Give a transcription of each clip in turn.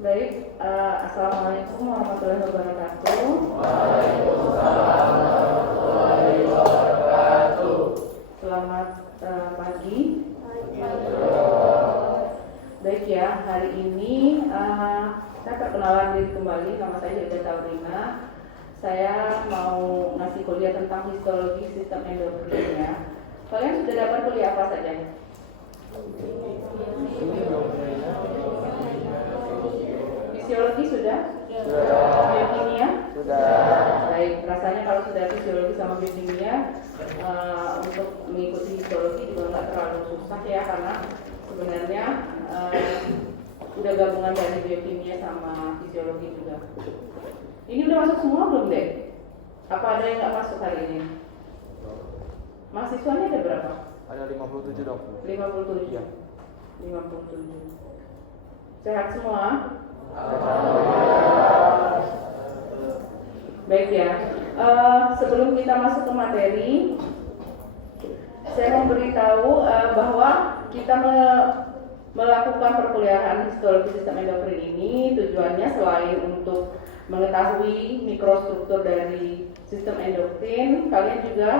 Baik, Assalamualaikum warahmatullahi wabarakatuh. Waalaikumsalam warahmatullahi wabarakatuh. Selamat pagi. Baik ya, hari ini saya perkenalan diri kembali. Nama saya Hilda Taurina. Saya mau ngasih kuliah tentang histologi sistem endokrin ya. Kalian sudah dapat kuliah apa saja? Fisiologi sudah? Biokimia? Sudah. Baik, rasanya kalau sudah fisiologi sama biokimia untuk mengikuti histologi juga nggak terlalu susah ya, karena sebenarnya udah gabungan dari biokimia sama fisiologi juga. Ini udah masuk semua belum deh? Apa ada yang nggak masuk hari ini? Mahasiswanya ada berapa? Ada 57 dong. 57. Iya. 57. Sehat semua? Baik ya. Sebelum kita masuk ke materi, saya memberitahu bahwa kita melakukan perkuliahan histologi sistem endokrin ini tujuannya selain untuk mengetahui mikrostruktur dari sistem endokrin, kalian juga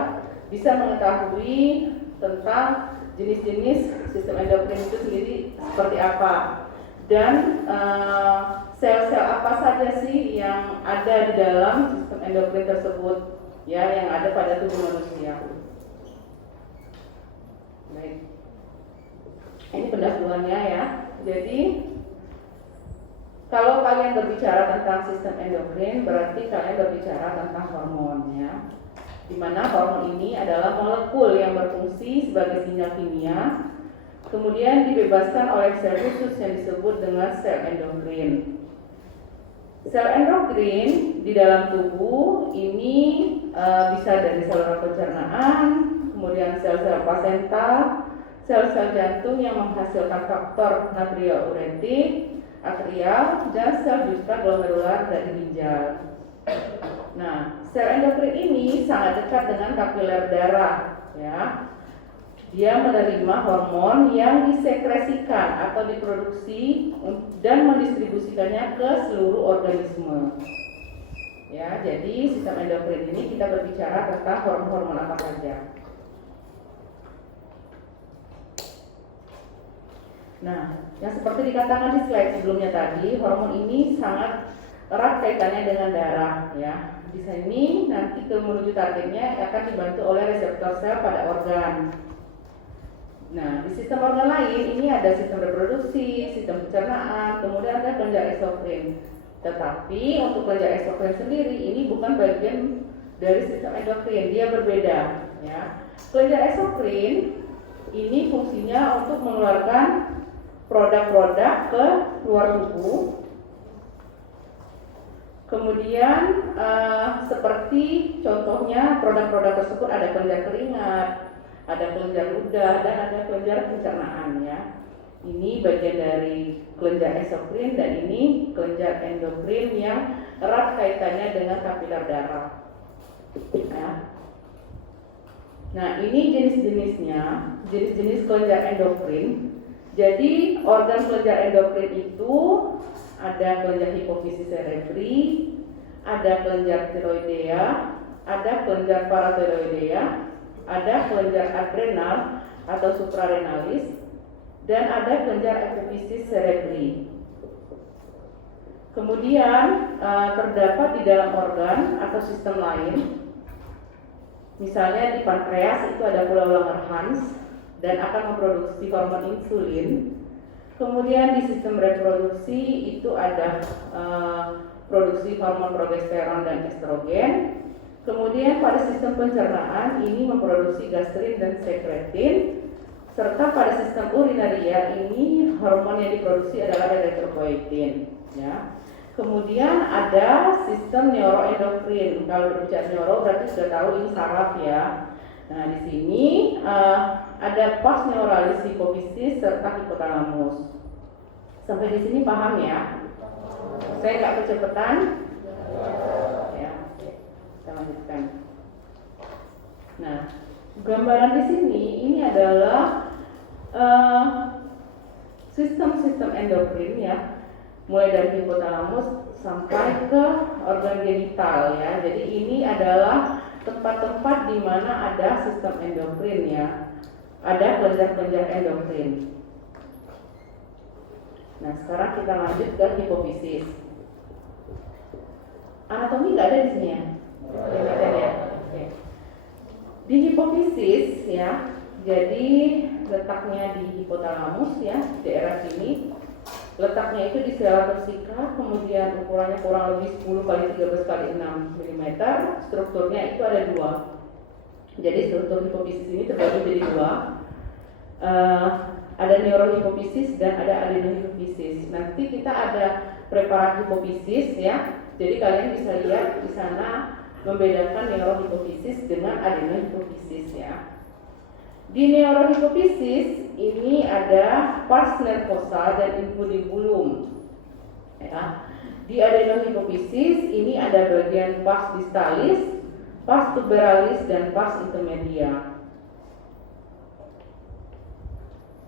bisa mengetahui tentang jenis-jenis sistem endokrin itu sendiri seperti apa, dan sel-sel apa saja sih yang ada di dalam sistem endokrin tersebut ya, yang ada pada tubuh manusia. Baik, ini pendahuluannya ya. Jadi kalau kalian berbicara tentang sistem endokrin, berarti kalian berbicara tentang hormon ya, di mana hormon ini adalah molekul yang berfungsi sebagai sinyal kimia, kemudian dibebaskan oleh sel khusus yang disebut dengan sel endokrin. Sel endokrin di dalam tubuh ini bisa dari saluran pencernaan, kemudian sel-sel plasenta, sel-sel jantung yang menghasilkan faktor natriuretik, atrial, dan sel justa glomerular dari ginjal. Nah, sel endokrin ini sangat dekat dengan kapiler darah ya. Dia menerima hormon yang disekresikan atau diproduksi dan mendistribusikannya ke seluruh organisme. Ya, jadi sistem endokrin ini kita berbicara tentang hormon-hormon apa saja. Nah, yang seperti dikatakan di slide sebelumnya tadi, hormon ini sangat erat kaitannya dengan darah ya. Di sini nanti menuju targetnya akan dibantu oleh reseptor sel pada organ. Nah, di sistem organ lain ini ada sistem reproduksi, sistem pencernaan, kemudian ada kelenjar eksokrin. Tetapi untuk kelenjar eksokrin sendiri ini bukan bagian dari sistem endokrin, dia berbeda ya. Kelenjar eksokrin ini fungsinya untuk mengeluarkan produk-produk ke luar tubuh. Kemudian seperti contohnya produk-produk tersebut ada kelenjar keringat, ada kelenjar ludah, dan ada kelenjar pencernaan ya. Ini bagian dari kelenjar eksokrin dan ini kelenjar endokrin yang erat kaitannya dengan kapiler darah. Ya. Nah, ini jenis-jenisnya, jenis-jenis kelenjar endokrin. Jadi organ kelenjar endokrin itu ada kelenjar hipofisis cerebri, ada kelenjar tiroidea, ada kelenjar paratiroidea, ada kelenjar adrenal atau suprarenalis, dan ada kelenjar epifisis cerebri. Kemudian terdapat di dalam organ atau sistem lain, misalnya di pankreas itu ada pulau Langerhans dan akan memproduksi hormon insulin. Kemudian di sistem reproduksi itu ada produksi hormon progesteron dan estrogen. Kemudian pada sistem pencernaan ini memproduksi gastrin dan sekretin, serta pada sistem urinaria ini hormon yang diproduksi adalah erythropoietin ya. Kemudian ada sistem neuroendokrin. Kalau berbicara neuro berarti sudah tahu ini saraf ya. Nah, di sini ada pars neuralis hipofisis serta hipotalamus. Sampai di sini paham ya? Saya nggak kecepatan? Ya, kita lanjutkan. Nah, gambaran di sini ini adalah sistem-sistem endokrin ya, mulai dari hipotalamus sampai ke organ genital ya. Jadi ini adalah tempat-tempat di mana ada sistem endokrin ya, ada kelenjar-kelenjar endokrin. Nah sekarang kita lanjut ke hipofisis. Anatomi nggak ada di sini ya? Ya. Oke. Di hipofisis ya, jadi letaknya di hipotalamus ya, di daerah sini. Letaknya itu di sela torsika, kemudian ukurannya kurang lebih 10 kali 13 kali 6 mm. Strukturnya itu ada dua. Jadi struktur hipofisis ini terbagi jadi dua. Ada neurohipofisis dan ada adenohipofisis. Nanti kita ada preparat hipofisis ya. Jadi kalian bisa lihat di sana membedakan neurohipofisis dengan adenohipofisis ya. Di neurohipofisis ini ada pars nervosa dan infundibulum. Ya. Di adenohipofisis ini ada bagian pars distalis, pars tuberalis dan pars intermedia.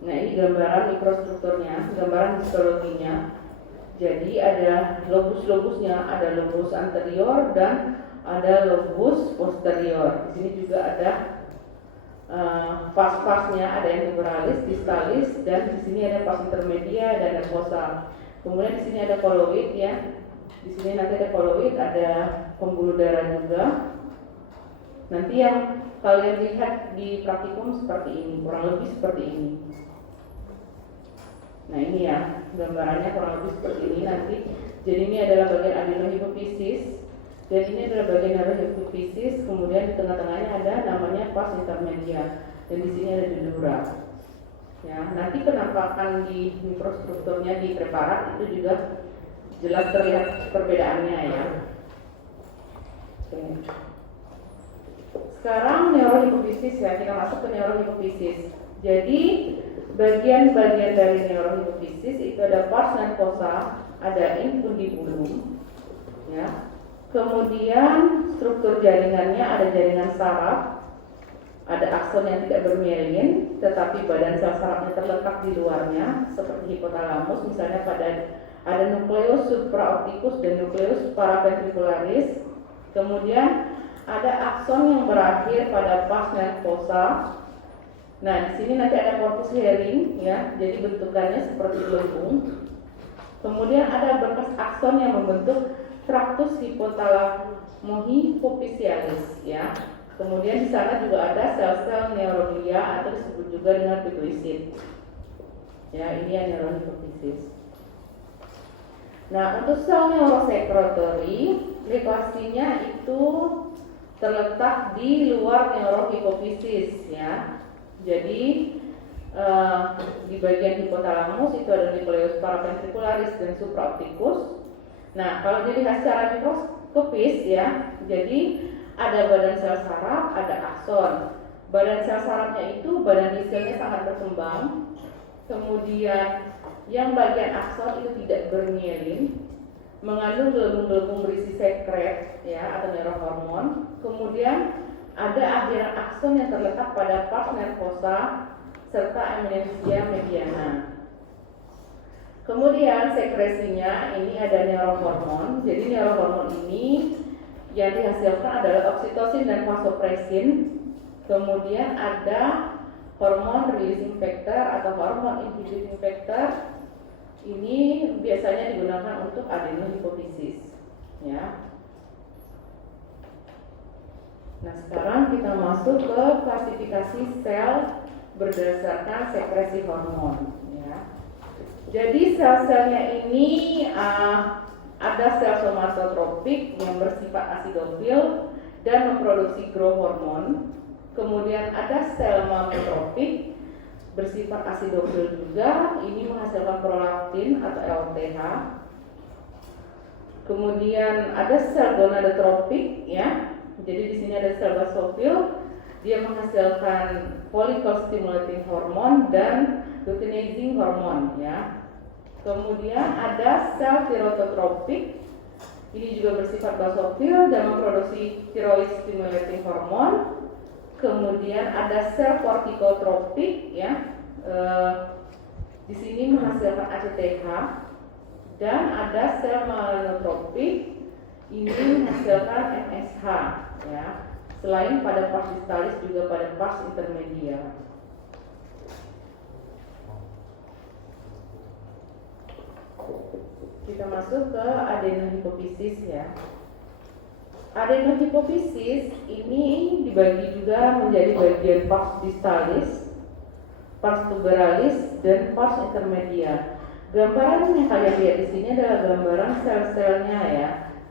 Nah ini gambaran mikrostrukturnya, gambaran histologinya. Jadi ada lobus-lobusnya, ada lobus anterior dan ada lobus posterior. Di sini juga ada pars-parsnya, ada yang tuberalis, distalis, dan di sini ada pars intermedia dan nervosa. Kemudian di sini ada koloid ya. Di sini nanti ada koloid, ada pembuluh darah juga. Nanti yang kalian lihat di praktikum seperti ini, kurang lebih seperti ini. Nah ini ya, gambarannya kurang lebih seperti ini nanti. Jadi ini adalah bagian adenohipofisis. Dan ini adalah bagian neurohipofisis, kemudian di tengah-tengahnya ada namanya pars intermedia, dan di sini ada dura. Ya, nanti penampakan di mikrostrukturnya di preparat itu juga jelas terlihat perbedaannya ya. Oke. Sekarang neurohipofisis ya, kita masuk ke neurohipofisis. Jadi bagian-bagian dari neurohipofisis itu ada pars nervosa, ada infundibulum, ya. Kemudian struktur jaringannya ada jaringan saraf, ada akson yang tidak bermielin, tetapi badan sel sarafnya terletak di luarnya, seperti hipotalamus, misalnya pada ada nukleus supraopticus dan nukleus paraventricularis. Kemudian ada akson yang berakhir pada pars nervosa. Nah, di sini nanti ada corpus Hering, ya, jadi bentukannya seperti gelembung. Kemudian ada berkas akson yang membentuk tractus hypothalamohypophysialis ya. Kemudian di sana juga ada sel-sel neuroglia atau disebut juga dengan pituisid. Ya, ini yang neurohipofisis. Nah, untuk sel neurosekretori, lokasinya itu terletak di luar neurohipofisis ya. Jadi di bagian hipotalamus itu ada nukleus paraventricularis dan supraopticus. Nah, kalau dilihat secara mikroskopis ya, jadi ada badan sel saraf, ada akson. Badan sel sarafnya itu badan selnya sangat berkembang. Kemudian yang bagian akson itu tidak bermielin, mengandung gelembung-gelembung berisi sekret ya atau neurohormon. Kemudian ada akhiran akson yang terletak pada pars nervosa serta eminensia mediana. Kemudian sekresinya ini ada neurohormon. Jadi neurohormon ini yang dihasilkan adalah oksitosin dan vasopresin. Kemudian ada hormon releasing factor atau hormon inhibiting factor. Ini biasanya digunakan untuk adenohipofisis, ya. Nah, sekarang kita masuk ke klasifikasi sel berdasarkan sekresi hormon, ya. Jadi sel-selnya ini ada sel somatotropik yang bersifat asidofil dan memproduksi growth hormon. Kemudian ada sel mamotropik bersifat asidofil juga, ini menghasilkan prolaktin atau LTH. Kemudian ada sel gonadotropik ya. Jadi di sini ada sel basofil, dia menghasilkan follicle stimulating hormone dan luteinizing hormone ya. Kemudian ada sel tirototropik, ini juga bersifat basofil dan memproduksi thyroid stimulating hormone. Kemudian ada sel kortikotropik ya, di sini menghasilkan ACTH Dan ada sel melanotropik, ini menghasilkan MSH, ya. Selain pada pars distalis juga pada pars intermedia. Kita masuk ke adenohipofisis, ya. Adenohipofisis ini dibagi juga menjadi bagian pars distalis, pars tuberalis, dan pars intermedia. Gambaran yang kalian lihat di sini adalah gambaran sel-selnya, ya.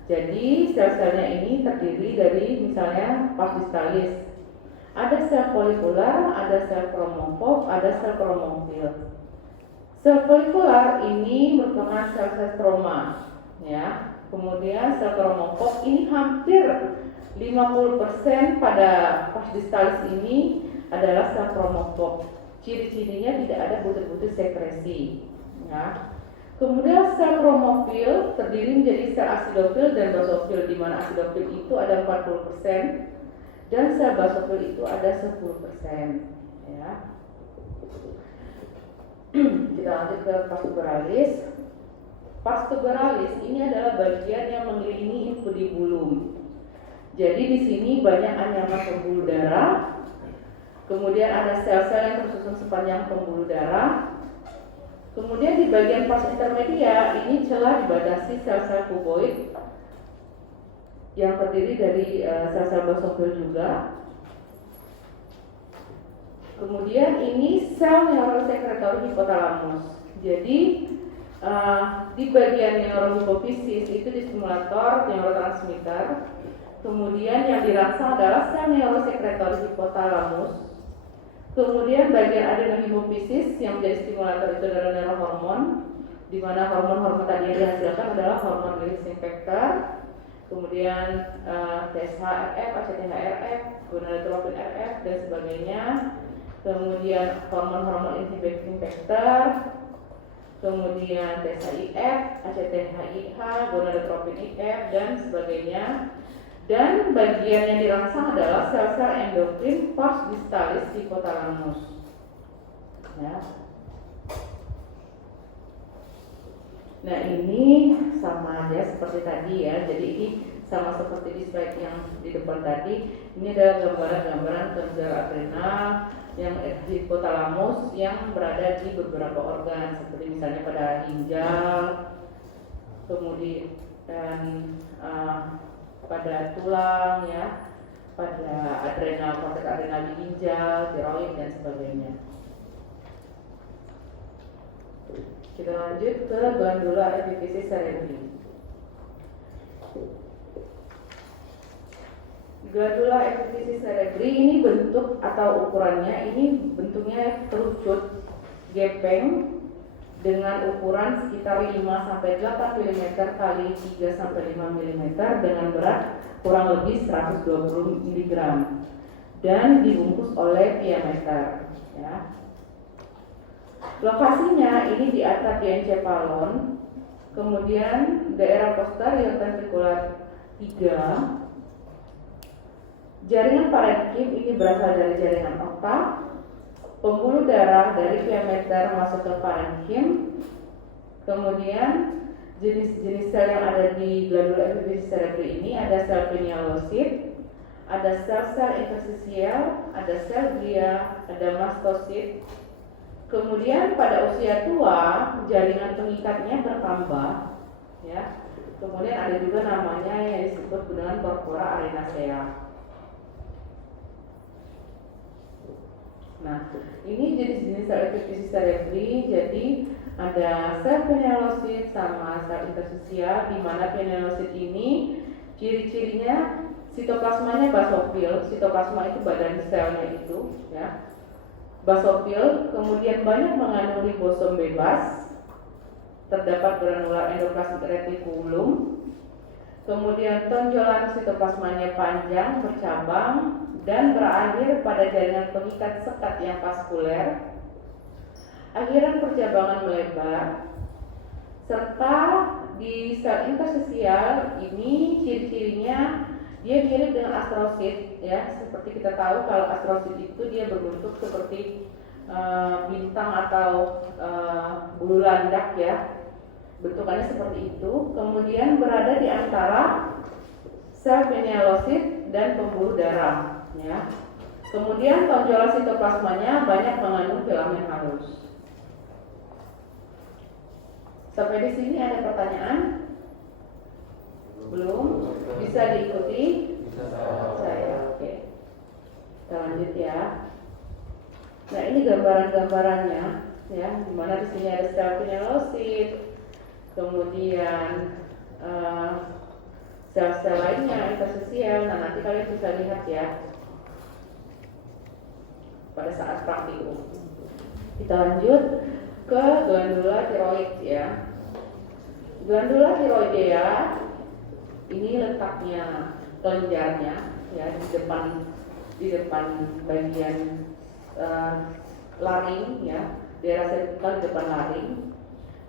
Jadi sel-selnya ini terdiri dari misalnya pars distalis. Ada sel folikular, ada sel kromofob, ada sel kromofil. Sel folikular ini merupakan sel-sel stroma, ya. Kemudian sel kromofob ini hampir 50% pada pars distalis ini adalah sel kromofob. Ciri-cirinya tidak ada butir-butir sekresi, ya. Kemudian sel kromofil terdiri menjadi sel asidofil dan basofil, di mana asidofil itu ada 40% dan sel basofil itu ada 10%, ya. Kita lanjut ke pars tuberalis. Pars tuberalis ini adalah bagian yang mengelilingi infundibulum. Jadi di sini banyak anyaman pembuluh darah. Kemudian ada sel-sel yang tersusun sepanjang pembuluh darah. Kemudian di bagian pars intermedia ini celah dibatasi sel-sel kuboid yang terdiri dari sel-sel basofil juga. Kemudian ini sel neurosekretori hipotalamus. Jadi di bagian neurohipofisis itu distimulator neurotransmitter. Kemudian yang dirangsang adalah sel neurosekretori hipotalamus. Kemudian bagian adenohipofisis yang menjadi stimulator itu adalah neurohormon, di mana hormon-hormon tadi yang dihasilkan adalah hormon releasing factor. Kemudian TSH-RF, ACTH-RF, gonadotropin RF dan sebagainya. Kemudian hormon-hormon inhibiting factor, kemudian TSH-IF, ACTH-IH, gonadotropin IF dan sebagainya. Dan bagian yang dirangsang adalah sel-sel endokrin pars distalis hipotalamus, ya. Nah ini sama aja seperti tadi, ya. Jadi ini sama seperti di slide yang di depan tadi. Ini adalah gambaran-gambaran kelenjar adrenal yang hipotalamus yang berada di beberapa organ, seperti misalnya pada ginjal, kemudian pada tulang, ya, pada adrenal, korteks adrenal di ginjal, tiroid dan sebagainya. Kita lanjut ke glandula epiphysis cerebri. Glandula epiphysis cerebri ini bentuk atau ukurannya ini bentuknya kerucut, gepeng dengan ukuran sekitar 5-8 mm kali 3-5 mm dengan berat kurang lebih 120 mg dan dibungkus oleh diameter, ya. Lokasinya ini di atap diencephalon, kemudian daerah posterior ventrikular 3. Jaringan parenkim ini berasal dari jaringan otak. Pembuluh darah dari via meter masuk ke parenkim. Kemudian jenis-jenis sel yang ada di glandula epiphysis cerebri ini ada sel pinealosit, ada sel-sel interstisial, ada sel glia, ada mastosit. Kemudian pada usia tua jaringan pengikatnya bertambah, ya. Kemudian ada juga namanya yang disebut dengan corpora arenacea. Nah, ini jenis-jenis sel epiphysis cerebri. Jadi ada sel pinealosit sama sel interstisial, di mana pinealosit ini ciri-cirinya sitoplasmanya basofil. Sitoplasma itu badan selnya itu, ya. Basofil, kemudian banyak mengandung ribosom bebas. Terdapat granular endoplasmik retikulum. Kemudian tonjolan sitoplasmanya panjang, bercabang, dan berakhir pada jaringan pengikat sekat yang vaskuler. Akhiran percabangan melebar, serta di sel interstisial ini ciri-cirinya dia mirip dengan astrosit, ya. Seperti kita tahu kalau astrosit itu dia berbentuk seperti bintang atau bulu landak, ya. Bentuk bentukannya seperti itu. Kemudian berada di antara sel pinealosit dan pembuluh darah, ya. Kemudian tonjola sitoplasmanya banyak mengandung filamen halus. Sampai di sini ada pertanyaan? Belum? Bisa diikuti? Bisa Saya, oke. Kita lanjut ya. Nah, ini gambaran-gambarannya, ya, di mana di sini ada sel pinealosit, kemudian sel-sel lainnya interstisial. Nah, nanti kalian bisa lihat ya pada saat praktikum. Kita lanjut ke glandula tiroid ya. Glandula tiroidea ini letaknya kelenjarnya ya di depan bagian laring ya, daerah servikal di depan laring.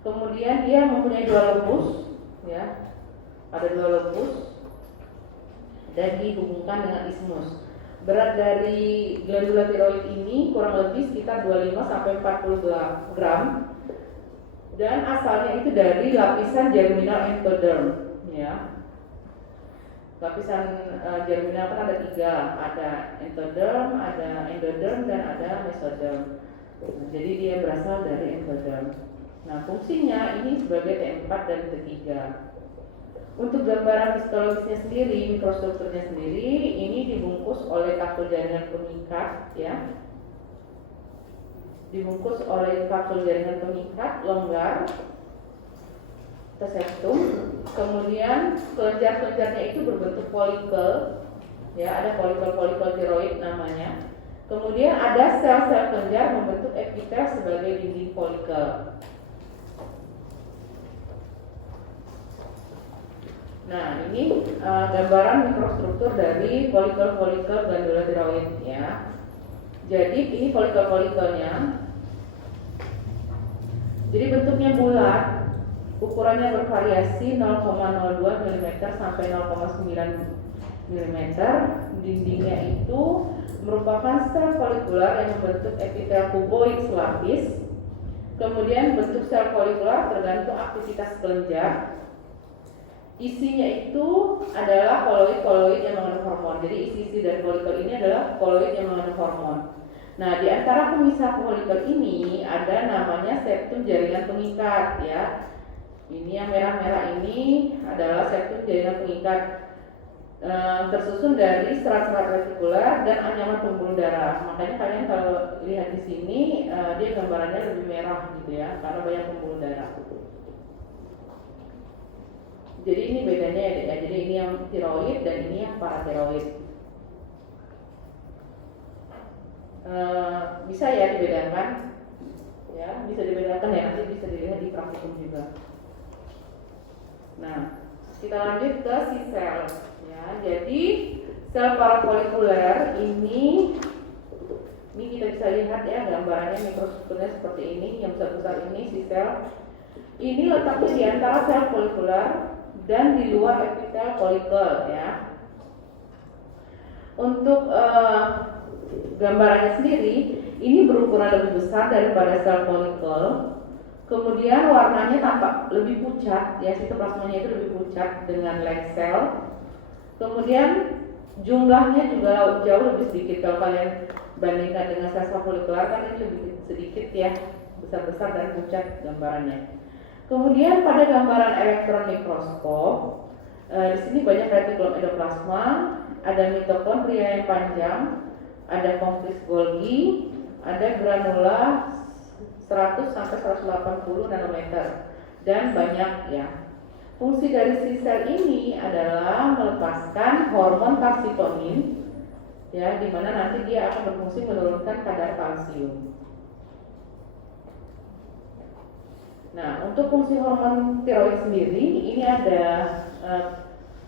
Kemudian dia mempunyai dua lebus ya. Ada dua lebus dan dihubungkan dengan ismus. Berat dari glandula tiroid ini kurang lebih sekitar 25 sampai 40 gram dan asalnya itu dari lapisan germinal endoderm ya. Lapisan germinal kan ada tiga, ada endoderm, ada endoderm dan ada mesoderm. Nah, jadi dia berasal dari endoderm. Nah, fungsinya ini sebagai T4 dan T3. Untuk gambaran histologisnya sendiri, mikrostrukturnya sendiri, ini dibungkus oleh kapsul jaringan pengikat, ya. Dibungkus oleh kapsul jaringan pengikat longgar, septum. Kemudian kelenjar-kelenjarnya itu berbentuk folikel, ya. Ada folikel tiroid namanya. Kemudian ada sel-sel kelenjar membentuk epitel sebagai dinding folikel. Nah, ini gambaran mikrostruktur dari folikel-folikel glandula tiroid ya. Jadi ini folikel-folikelnya. Jadi bentuknya bulat, ukurannya bervariasi 0,02 mm sampai 0,9 mm. Dindingnya itu merupakan sel folikular yang membentuk epitel kuboid selapis. Kemudian bentuk sel folikular tergantung aktivitas kelenjar. Isinya itu adalah koloid yang mengandung hormon. Jadi isi dari folikel ini adalah koloid yang mengandung hormon. Nah, di antara pemisah folikel ini ada namanya septum jaringan pengikat ya. Ini yang merah-merah ini adalah septum jaringan pengikat, tersusun dari serat-serat retikular dan anyaman pembuluh darah. Makanya kalian kalau lihat di sini dia gambarannya lebih merah gitu ya, karena banyak pembuluh darah. Jadi ini bedanya ya, jadi ini yang tiroid dan ini yang paratiroid. Bisa ya dibedakan, ya bisa dibedakan ya, nanti bisa dilihat di praktikum juga. Nah, kita lanjut ke si sel, ya. Jadi sel parafolikuler ini kita bisa lihat ya gambarannya mikrostrukturnya seperti ini, yang besar-besar ini si sel. Ini letaknya di antara sel folikular dan di luar epitel folikel ya. Untuk gambarannya sendiri, ini berukuran lebih besar daripada sel folikel. Kemudian warnanya tampak lebih pucat ya, sitoplasmanya itu lebih pucat dengan like cell. Kemudian jumlahnya juga jauh lebih sedikit kalau kalian bandingkan dengan sel folikular, kan ini lebih sedikit ya, besar-besar dan pucat gambarannya. Kemudian pada gambaran elektron mikroskop, di sini banyak retikulum endoplasma, ada mitokondria yang panjang, ada kompleks Golgi, ada granula 100 sampai 180 nanometer dan banyak ya. Fungsi dari si sel ini adalah melepaskan hormon kalsitonin, ya, di mana nanti dia akan berfungsi menurunkan kadar kalsium. Nah, untuk fungsi hormon tiroid sendiri, ini ada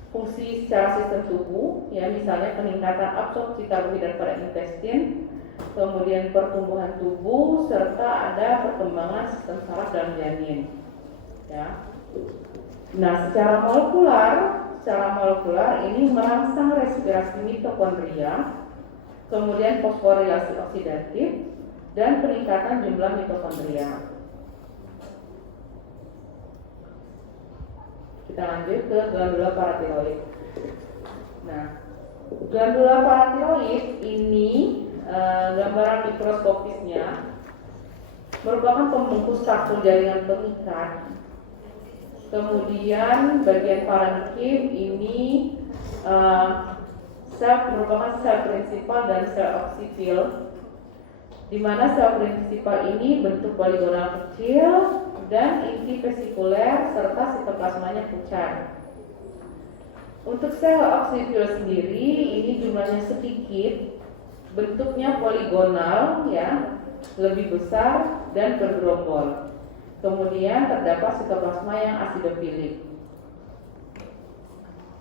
fungsi secara sistem tubuh, ya, misalnya peningkatan absorpsi karbohidrat pada intestin, kemudian pertumbuhan tubuh, serta ada perkembangan sistem saraf dalam janin. Ya. Nah, secara molekular ini merangsang respirasi mitokondria, kemudian fosforilasi oksidatif, dan peningkatan jumlah mitokondria. Kita lanjut ke glandula paratiroid. Nah, glandula paratiroid ini gambaran mikroskopisnya merupakan pembungkus kapsul jaringan pengikat. Kemudian bagian parenkim ini sel merupakan sel prinsipal dan sel oksifil, di mana sel prinsipal ini bentuk poligonal kecil dan inti vesikuler serta sitoplasmanya pucat. Untuk sel oksifil sendiri ini jumlahnya sedikit, bentuknya poligonal ya, lebih besar dan bergerombol. Kemudian terdapat sitoplasma yang asidofilik.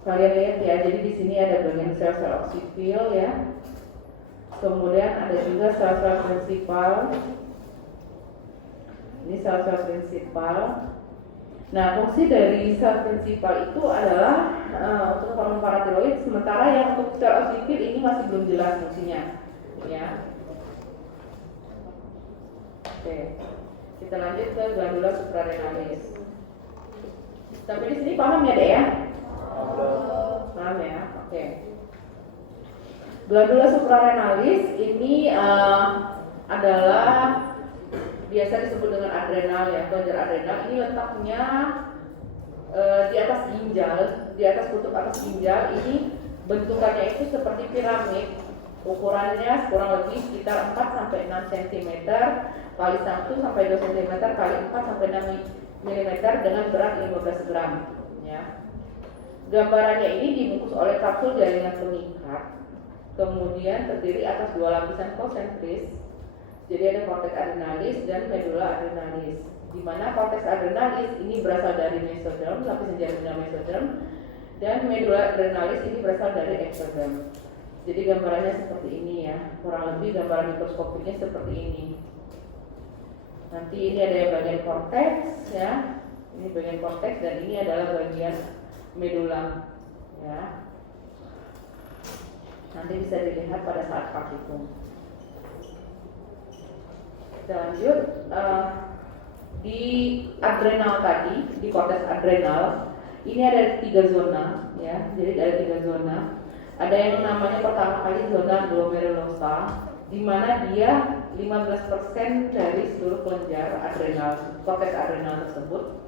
Kalian lihat ya, jadi di sini ada bagian sel-sel oksifil ya. Kemudian ada juga sel-sel prinsipal. Ini sel-sel prinsipal. Nah, fungsi dari sel prinsipal itu adalah untuk hormon paratiroid, sementara yang untuk sel oksifil ini masih belum jelas fungsinya. Ya. Oke. Kita lanjut ke glandula suprarenalis. Sampai di sini paham ya, Dek ya? Paham ya? Oke. Glandula suprarenalis ini adalah biasa disebut dengan adrenal ya, kelenjar adrenal. Ini letaknya di atas ginjal, di atas kutub atas ginjal. Ini bentukannya itu seperti piramid. Ukurannya kurang lebih sekitar 4 sampai 6 cm kali 1 sampai 2 cm kali 4 sampai 6 mm dengan berat 15 gram ya. Gambarannya ini dibungkus oleh kapsul jaringan pengikat. Kemudian terdiri atas dua lapisan konsentris. Jadi ada korteks adrenalis dan medula adrenalis. Di mana korteks adrenalis ini berasal dari mesoderm, lapisan jaringan mesoderm, dan medula adrenalis ini berasal dari ektoderm. Jadi gambarannya seperti ini ya, kurang lebih gambaran mikroskopiknya seperti ini. Nanti ini ada bagian korteks ya, ini bagian korteks dan ini adalah bagian medula ya. Nanti bisa dilihat pada saat praktikum. Kita lanjut di adrenal tadi, di korteks adrenal ini ada 3 zona ya, jadi ada 3 zona. Ada yang namanya pertama kali zona glomerulosa, di mana dia 15% dari seluruh kelenjar adrenal, korteks adrenal tersebut.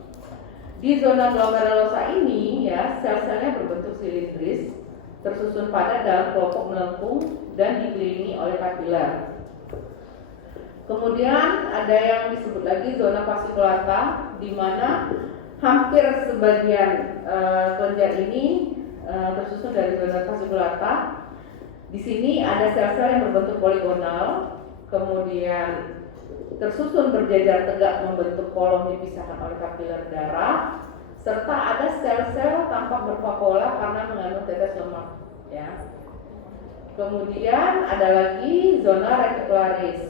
Di zona glomerulosa ini ya, sel-selnya berbentuk silindris, tersusun padat dalam kelompok melengkung dan dikelilingi oleh kapiler. Kemudian ada yang disebut lagi zona fasciculata, di mana hampir sebagian kelenjar ini tersusun dari zona fasciculata. Di sini ada sel-sel yang berbentuk poligonal, kemudian tersusun berjajar tegak membentuk kolom dipisahkan oleh kapiler darah, serta ada sel-sel tampak bervakuola karena mengandung tetes lemak. Ya. Kemudian ada lagi zona reticularis.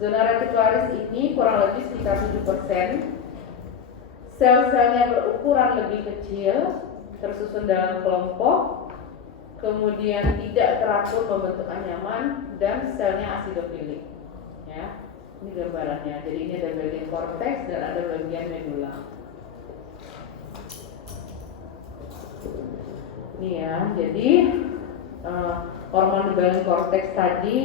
Zona reticularis ini kurang lebih sekitar 7%. Sel-selnya berukuran lebih kecil, tersusun dalam kelompok, kemudian tidak teratur membentuk anyaman dan selnya asidofilik. Ya, ini gambarannya. Jadi ini ada bagian korteks dan ada bagian medula. Ini ya, jadi hormon di bagian korteks tadi,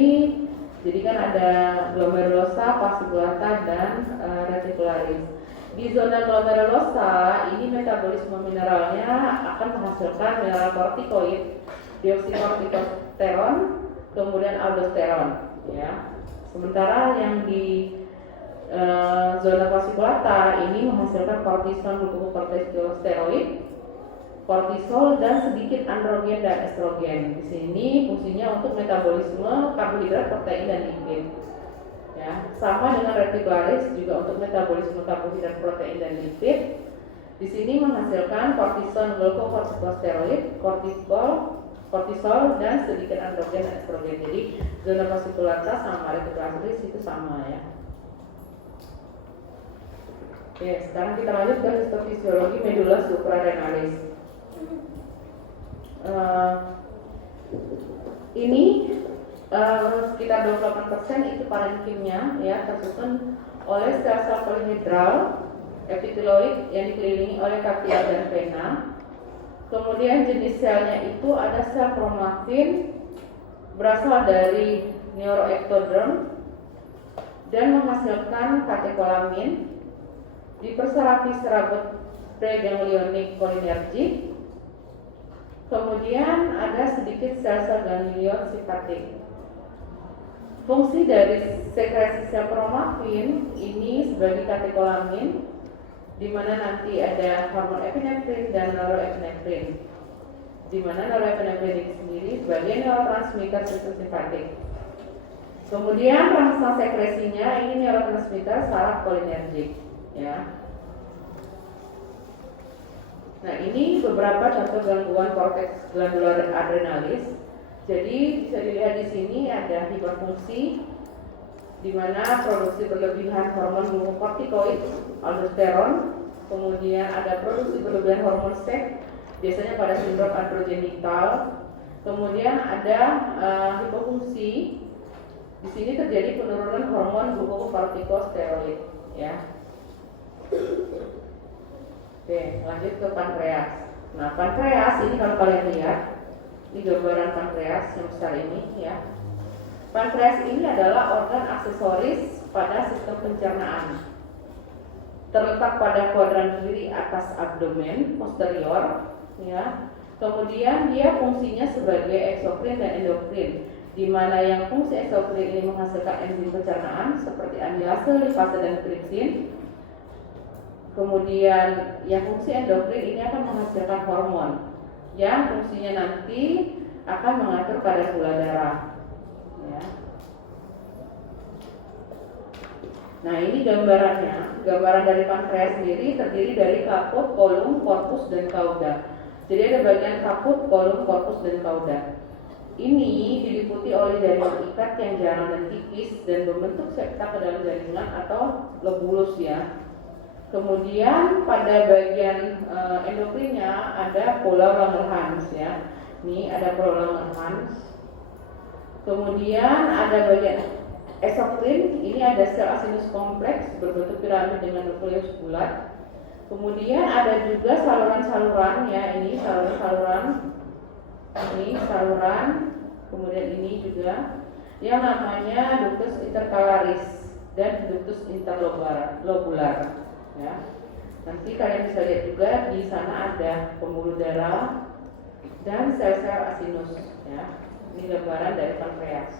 jadi kan ada glomerulosa, fasciculata dan reticularis. Di zona glomerulosa ini metabolisme mineralnya akan menghasilkan mineral kortikoid, dioksikokortikosteron, kemudian aldosteron. Ya. Sementara yang di zona fasciculata ini menghasilkan kortison, glukokortikosteroid, kortisol dan sedikit androgen dan estrogen. Di sini fungsinya untuk metabolisme karbohidrat, protein dan lipid. Ya, sama dengan reticularis juga untuk metabolisme karbohidrat, protein dan lipid. Di sini menghasilkan kortison, glukokortikosteroid, kortisol dan sedikit androgen dan estrogen. Jadi zona fasciculata sama reticularis itu sama ya. Oke, sekarang kita lanjut ke histofisiologi medula suprarenalis. Ini sekitar 28% itu parenkimnya ya, tersusun oleh sel-sel polihedral epiteloid yang dikelilingi oleh kapilar dan vena. Kemudian jenis selnya itu ada sel kromafin, berasal dari neuroectoderm dan menghasilkan katekolamin, diperserapi serabut preganglionik kolinergik. Kemudian ada sedikit sel-sel ganglion simpatik. Fungsi dari sekresi sel kromafin ini sebagai katekolamin, di mana nanti ada hormon epinefrin dan norepinefrin, di mana norepinefrin ini sendiri sebagai neurotransmitter sistem simpatik. Kemudian rangsang sekresinya ini neurotransmitter saraf kolinergik, ya. Nah, ini beberapa contoh gangguan korteks glandular adrenalis. Jadi bisa dilihat di sini ada hiperfungsi, di mana produksi berlebihan hormon glukokortikoid, aldosteron, kemudian ada produksi berlebihan hormon seks, biasanya pada sindrom androgenital. Kemudian ada hipofungsi. Di sini terjadi penurunan hormon glukokortikosteroid, ya. Oke, lanjut ke pankreas. Nah, pankreas ini kalau kalian lihat, ini gambaran pankreas yang besar ini, ya. Pankreas ini adalah organ aksesoris pada sistem pencernaan. Terletak pada kuadran kiri atas abdomen posterior, ya. Kemudian dia fungsinya sebagai eksokrin dan endokrin, di mana yang fungsi eksokrin ini menghasilkan enzim pencernaan seperti amilase, lipase, dan tripsin. Kemudian yang fungsi endokrin ini akan menghasilkan hormon yang fungsinya nanti akan mengatur kadar gula darah, ya. Nah, ini gambarannya. Gambaran dari pankreas sendiri terdiri dari kaput, kolum, korpus, dan kauda. Jadi ada bagian kaput, kolum, korpus, dan kauda. Ini diliputi oleh jaringan ikat yang jarang dan tipis dan membentuk septa ke dalam jaringan atau lobulus, ya. Kemudian pada bagian endokrinnya ada pola Langerhans, ya. Ini ada pola Langerhans. Kemudian ada bagian eksokrin, ini ada sel asinus kompleks berbentuk piramid dengan nukleus bulat. Kemudian ada juga saluran-saluran, ya, ini saluran-saluran, ini saluran, kemudian ini juga yang namanya ductus intercalaris dan ductus interlobular. Ya, nanti kalian bisa lihat juga di sana ada pembuluh darah dan sel-sel asinus, ya. Ini gambaran dari pankreas.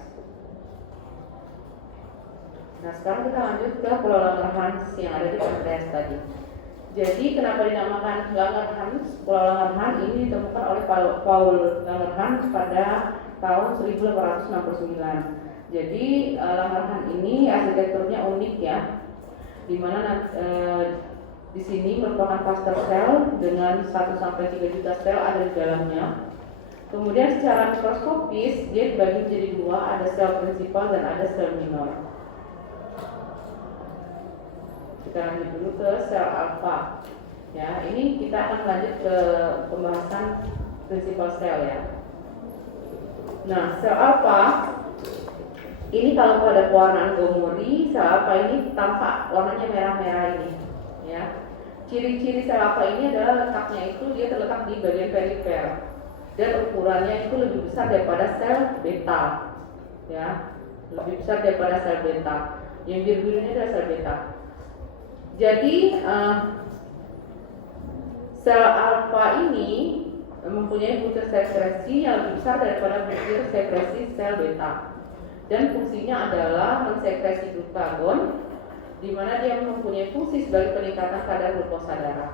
Nah, sekarang kita lanjut ke pola Langerhans yang ada di pankreas tadi. Jadi kenapa dinamakan Langerhans? Pola Langerhans ini ditemukan oleh Paul Langerhans pada tahun 1869. Jadi Langerhans ini arsitekturnya unik, ya. Di mana di sini merupakan cluster sel dengan 1-3 juta sel ada di dalamnya. Kemudian secara mikroskopis dia dibagi menjadi dua, ada sel prinsipal dan ada sel minor. Kita lanjut dulu ke sel alfa. Ya, ini kita akan lanjut ke pembahasan prinsipal sel, ya. Nah, sel alfa ini kalau pada pewarnaan Gomori, sel alfa ini tampak warnanya merah-merah ini, ya. Ciri-ciri sel alfa ini adalah letaknya itu dia terletak di bagian perifer dan ukurannya itu lebih besar daripada sel beta, ya, lebih besar daripada sel beta. Yang biru-biru ini adalah sel beta. Jadi sel alfa ini mempunyai butir sekresi yang lebih besar daripada butir sekresi sel beta. Dan fungsinya adalah mensekresi glukagon, di mana dia mempunyai fungsi sebagai peningkatan kadar glukosa darah.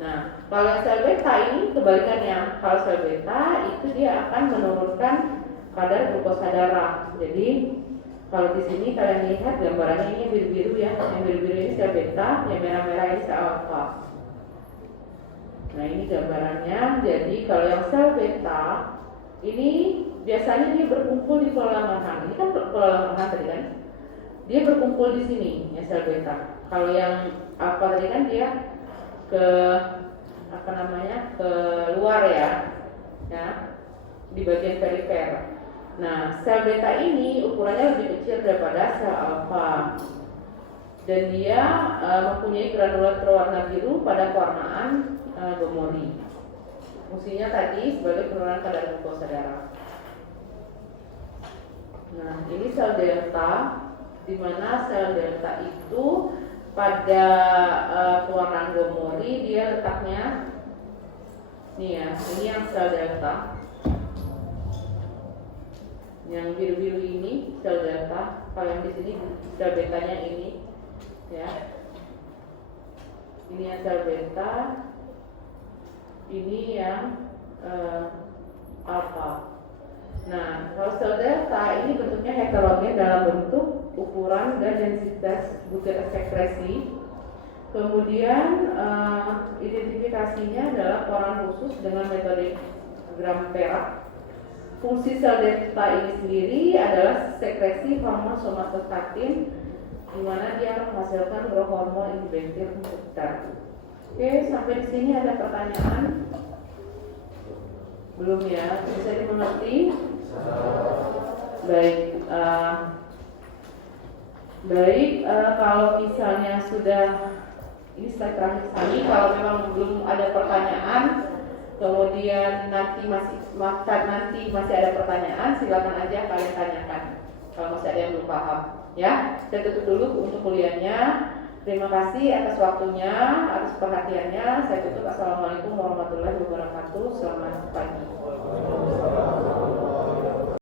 Nah, kalau sel beta ini kebalikannya. Kalau sel beta itu dia akan menurunkan kadar glukosa darah. Jadi kalau di sini kalian lihat gambarannya ini biru-biru, ya. Yang biru-biru ini sel beta, yang merah-merah ini sel alfa. Nah, ini gambarannya. Jadi kalau yang sel beta ini biasanya dia berkumpul di pola Langerhans. Ini kan pola Langerhans tadi kan? Dia berkumpul di sini, ya, sel beta. Kalau yang alfa tadi kan dia ke ke luar, ya, di bagian perifer. Nah, sel beta ini ukurannya lebih kecil daripada sel alfa. dan dia mempunyai granulat berwarna biru pada pewarnaan gomori. Fungsinya tadi sebagai penurunan kadar glukosa darah. Nah, ini sel delta, di mana sel delta itu pada pewarnaan gomori dia letaknya nih ya, ini yang sel delta. Yang biru-biru ini sel delta, kalau yang di sini sel betanya ini ya. Ini yang sel beta, ini yang alpha. Nah, kalau sel delta ini bentuknya heterogen dalam bentuk, ukuran, dan densitas butir sekresi. Kemudian identifikasinya adalah pewarnaan khusus dengan metode gram perak. Fungsi sel delta ini sendiri adalah sekresi hormon somatostatin, di mana dia akan menghasilkan growth hormone inhibitor inhibitor. Oke, sampai di sini ada pertanyaan? Belum ya? Bisa dimengerti? Baik, kalau misalnya sudah, ini slide terakhir sekali. Kalau memang belum ada pertanyaan, kemudian nanti masih ada pertanyaan, silakan aja kalian tanyakan. Kalau masih ada yang belum paham, ya. Saya tutup dulu untuk kuliahnya. Terima kasih atas waktunya, atas perhatiannya. Saya tutup. Assalamualaikum warahmatullahi wabarakatuh. Selamat pagi.